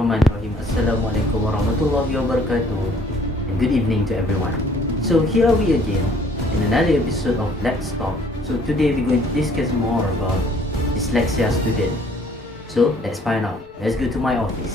Bismillahirrahmanirrahim. Assalamualaikum warahmatullahi wabarakatuh. And good evening to everyone. So here we again in another episode of Let's Talk. So today we're going to discuss more about dyslexia student. So let's find out. Let's go to my office.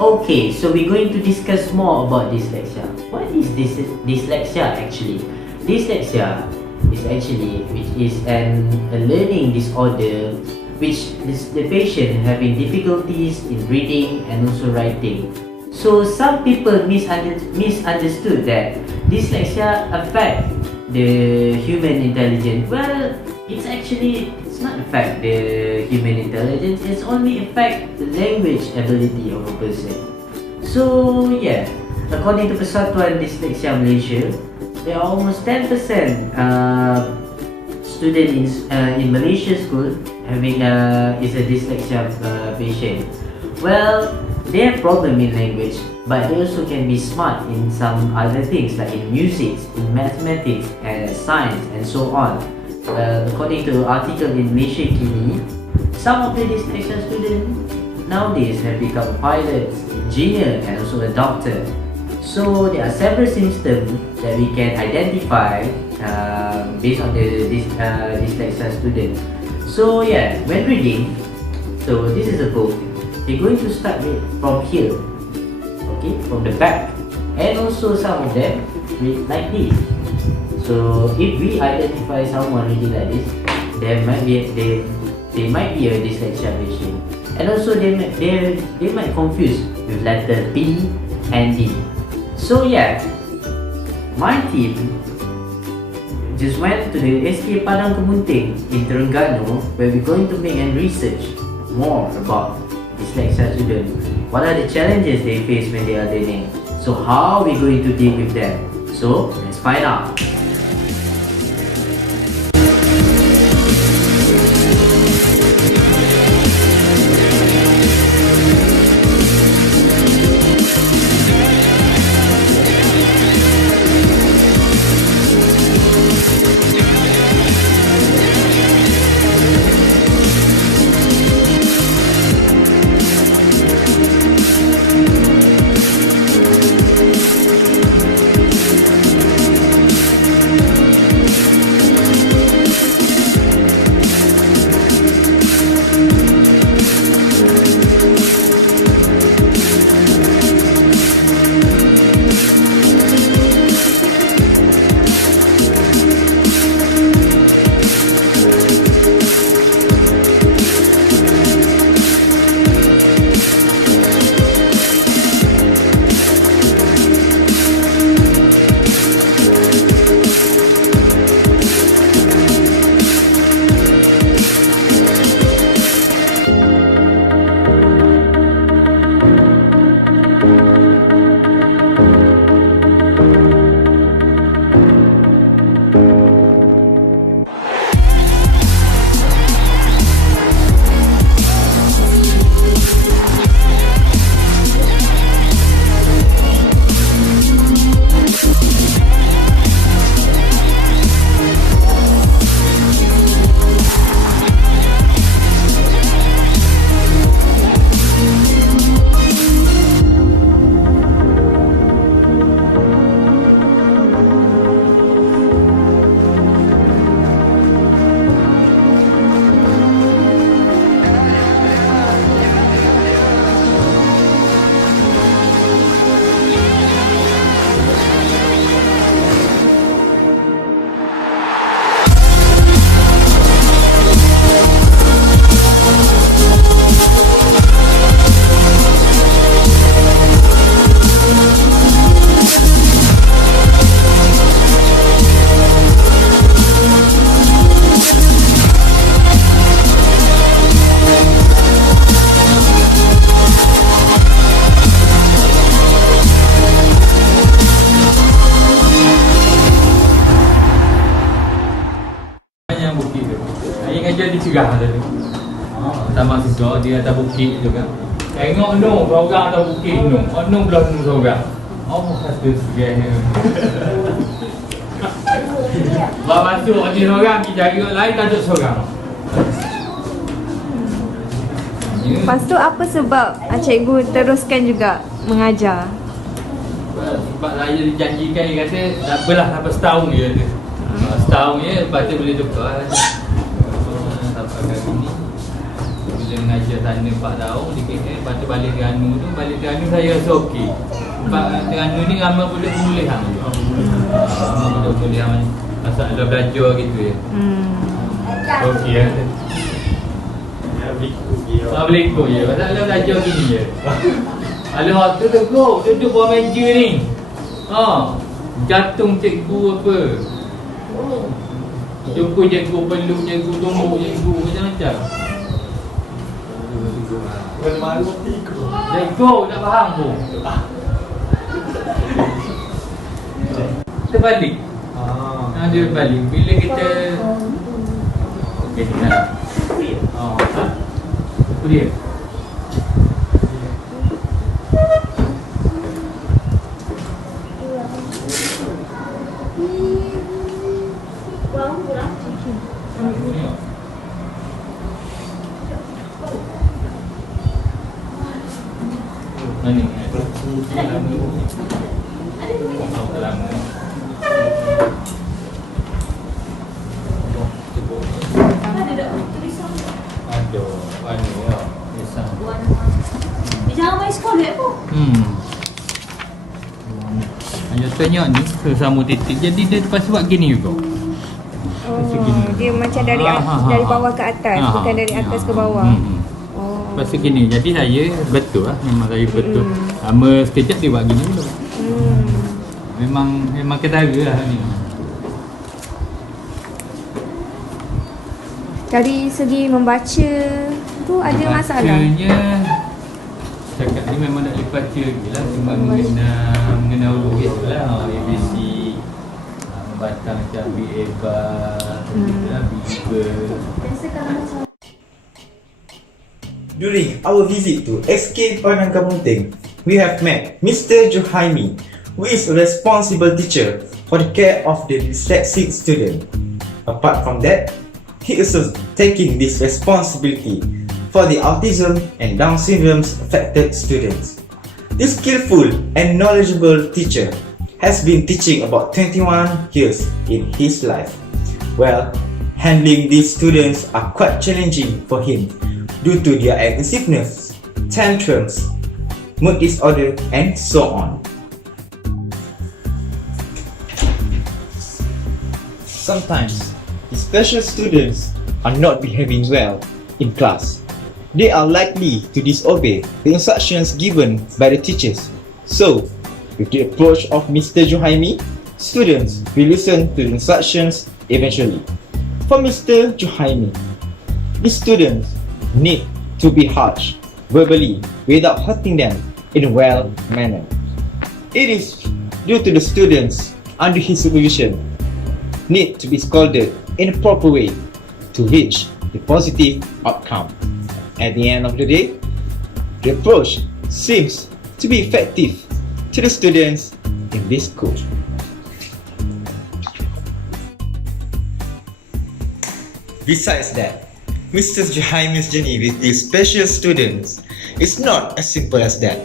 Okay, so we're going to discuss more about dyslexia. What is dyslexia actually? Dyslexia is actually a learning disorder which is the patient having difficulties in reading and also writing. So some people misunderstood that dyslexia affect the human intelligence. Well, it's not affect the human intelligence, it's only affect the language ability of a person. So yeah, according to Persatuan Dyslexia Malaysia, there are almost 10% students in Malaysia school having is a dyslexia patient. Well, they have problem in language, but they also can be smart in some other things like in music, in mathematics, and science, and so on. According to article in Malaysia Kini, some of the dyslexia students nowadays have become pilots, engineer, and also a doctor. So there are several symptoms that we can identify based on the dyslexia student. So yeah, when reading, so this is a book. We're going to start with from here, okay, from the back, and also some of them read like this. So if we identify someone reading like this, they might be a dyslexia patient, and also they might confuse with letter B and D. So yeah, my team just went to the SK Padang Kemunting in Terengganu, where we're going to make and research more about dyslexia students. What are the challenges they face when they are learning? So how are we going to deal with them? So let's find out. Cegah tadi. Sama juga dia atas bukit juga. Tengok no, orang atas bukit no. No belah no seorang. Apa kata segala. Bawa masuk ni seorang, pergi cari orang lain, tak ada seorang. Lepas tu apa sebab cikgu teruskan juga mengajar? Sebab saya dijanjikan, dia kata dah belah sampai setahun je kata. Setahun je, lepas tu boleh tukar. Sampai kali ni bila mengajar sana 4 tahun di KL, lepas tu balik Terengganu tu, balik Terengganu saya rasa okey. Sebab Terengganu ni ramai boleh pemulihan. Ramai boleh pemulihan masalah belajar gitu ya. Okey ya. Boleh ikut je, masalah belajar gini je. Ada waktu tu go, duduk bawah meja ni. Jantung cikgu apa. Jumpa cikgu, peluk cikgu, tumbuk cikgu, macam-macam. Malu ikut. Dah ikut, tak faham pun. Kita balik. Dia balik. Bila kita okey ni lah. Apa dia? Mana? Jangan main sekolah apa? Tengok ni sesama titik. Jadi dia lepas buat gini juga. Dia macam dari dari bawah ke atas, bukan dari atas ke bawah. Lepas gini. Jadi saya betul lah. Memang saya betul. Lama sekejap dia buat gini dulu. Memang ketara lah ni. Dari segi membaca tu ada masalah? Bacanya cakap ni memang nak lepas baca lagi lah. Cuma mengenal huruf lah. ABC, membatang macam B-EBA, B-EBA. During our visit to SK Padang Kemunting, we have met Mr. Juhaimi, who is a responsible teacher for the care of the dyslexic student. Apart from that, he is taking this responsibility for the autism and Down syndrome affected students. This skillful and knowledgeable teacher has been teaching about 21 years in his life. Well, handling these students are quite challenging for him due to their aggressiveness, tantrums, mood disorder, and so on. Sometimes, the special students are not behaving well in class. They are likely to disobey the instructions given by the teachers. So, with the approach of Mr. Juhaimi, students will listen to the instructions eventually. For Mr. Juhaimi, the students need to be harsh verbally without hurting them in a well manner. It is due to the students under his supervision need to be scolded in a proper way to reach the positive outcome. At the end of the day, the approach seems to be effective to the students in this school. Besides that, Mr. Juhaimi's journey with these special students is not as simple as that.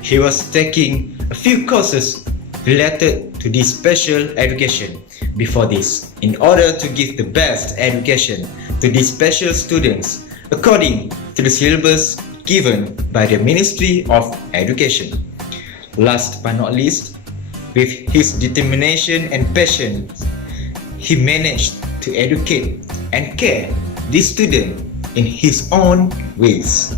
He was taking a few courses related to this special education before this in order to give the best education to these special students according to the syllabus given by the Ministry of Education. Last but not least, with his determination and passion, he managed to educate and care this student in his own ways.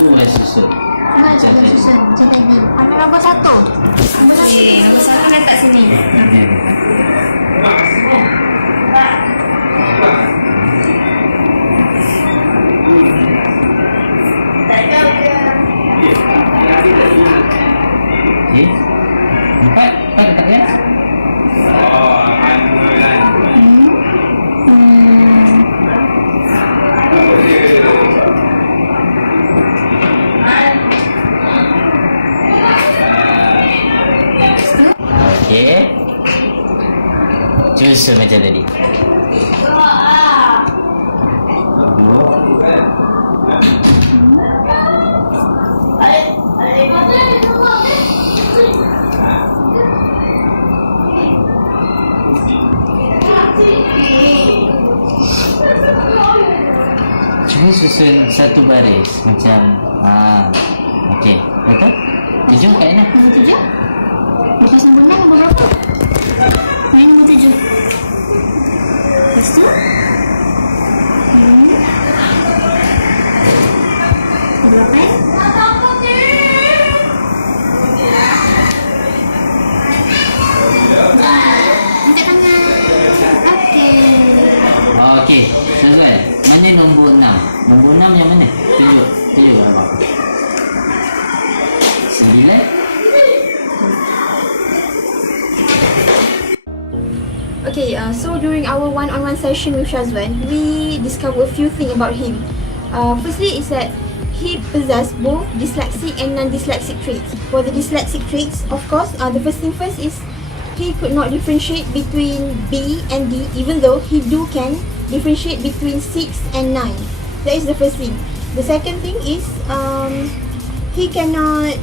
Semua susun. Macam tadi. Macam tadi. Mana nombor 1? Okey, nombor 1 letak sini. Okey. 4 letak kan? Okey. Susun macam tadi. Cuba susun satu baris macam okey, betul? 7 kat mana? Nombor 7? Lepas nombor 6 nombor berapa? Mana nombor 7? Lepas tu? Nombor 8? Angkat tangan. Okey. Okey, Nazri. Mana nombor 6? Nombor 6 yang mana? Tunjuk kat abang. 9. Okay, so during our one-on-one session with Shazwan, we discovered a few things about him. Firstly is that he possesses both dyslexic and non-dyslexic traits. For the dyslexic traits, of course, the first thing first is he could not differentiate between B and D, even though he can differentiate between 6 and 9. That is the first thing. The second thing is he cannot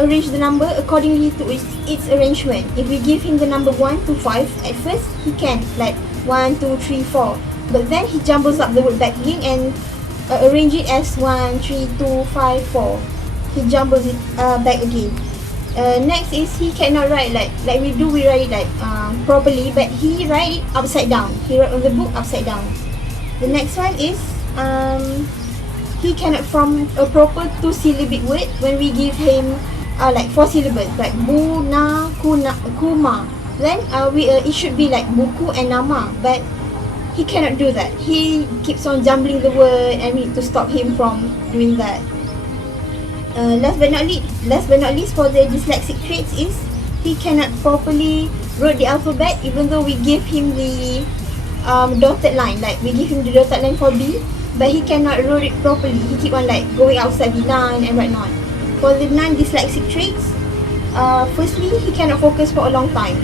arrange the number accordingly to its arrangement. If we give him the number 1 to 5, at first he can, like 1, 2, 3, 4. But then he jumbles up the word back again and arrange it as 1, 3, 2, 5, 4. He jumbles it back again. Next is he cannot write like we write it like properly, but he write it upside down. He write on the book upside down. The next one is he cannot form a proper 2-syllabic word when we give him like 4 syllables, like bu, na, ku, kuma. Then it should be like buku and nama, but he cannot do that. He keeps on jumbling the word, and we need to stop him from doing that. Last but not least, for the dyslexic traits is he cannot properly write the alphabet, even though we give him the dotted line. Like we give him the dotted line for B, but he cannot write it properly. He keep on like going outside the line and whatnot. For the non-dyslexic traits, firstly he cannot focus for a long time.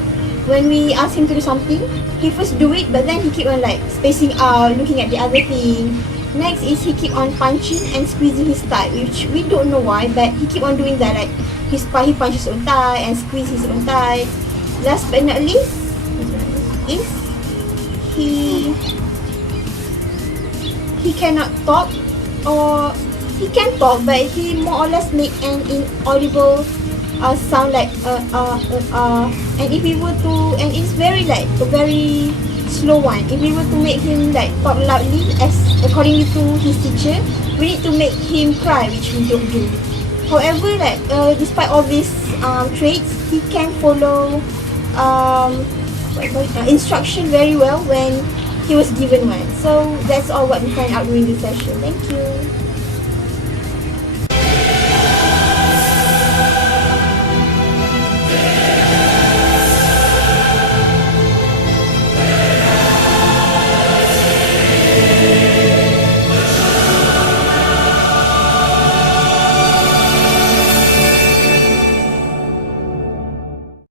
When we ask him to do something, he first do it, but then he keep on like spacing out, looking at the other thing. Next is he keep on punching and squeezing his thigh, which we don't know why, but he keep on doing that. Like he punches his own thigh and squeeze his own thigh. Last but not least is he cannot talk, or he can talk, but he more or less make an inaudible sound like and if we were to, and it's very like a very slow one. If we were to make him like talk loudly as according to his teacher, we need to make him cry, which we don't do. However, like despite all these traits, he can follow instruction very well when he was given one. So that's all what we find out during the session. Thank you.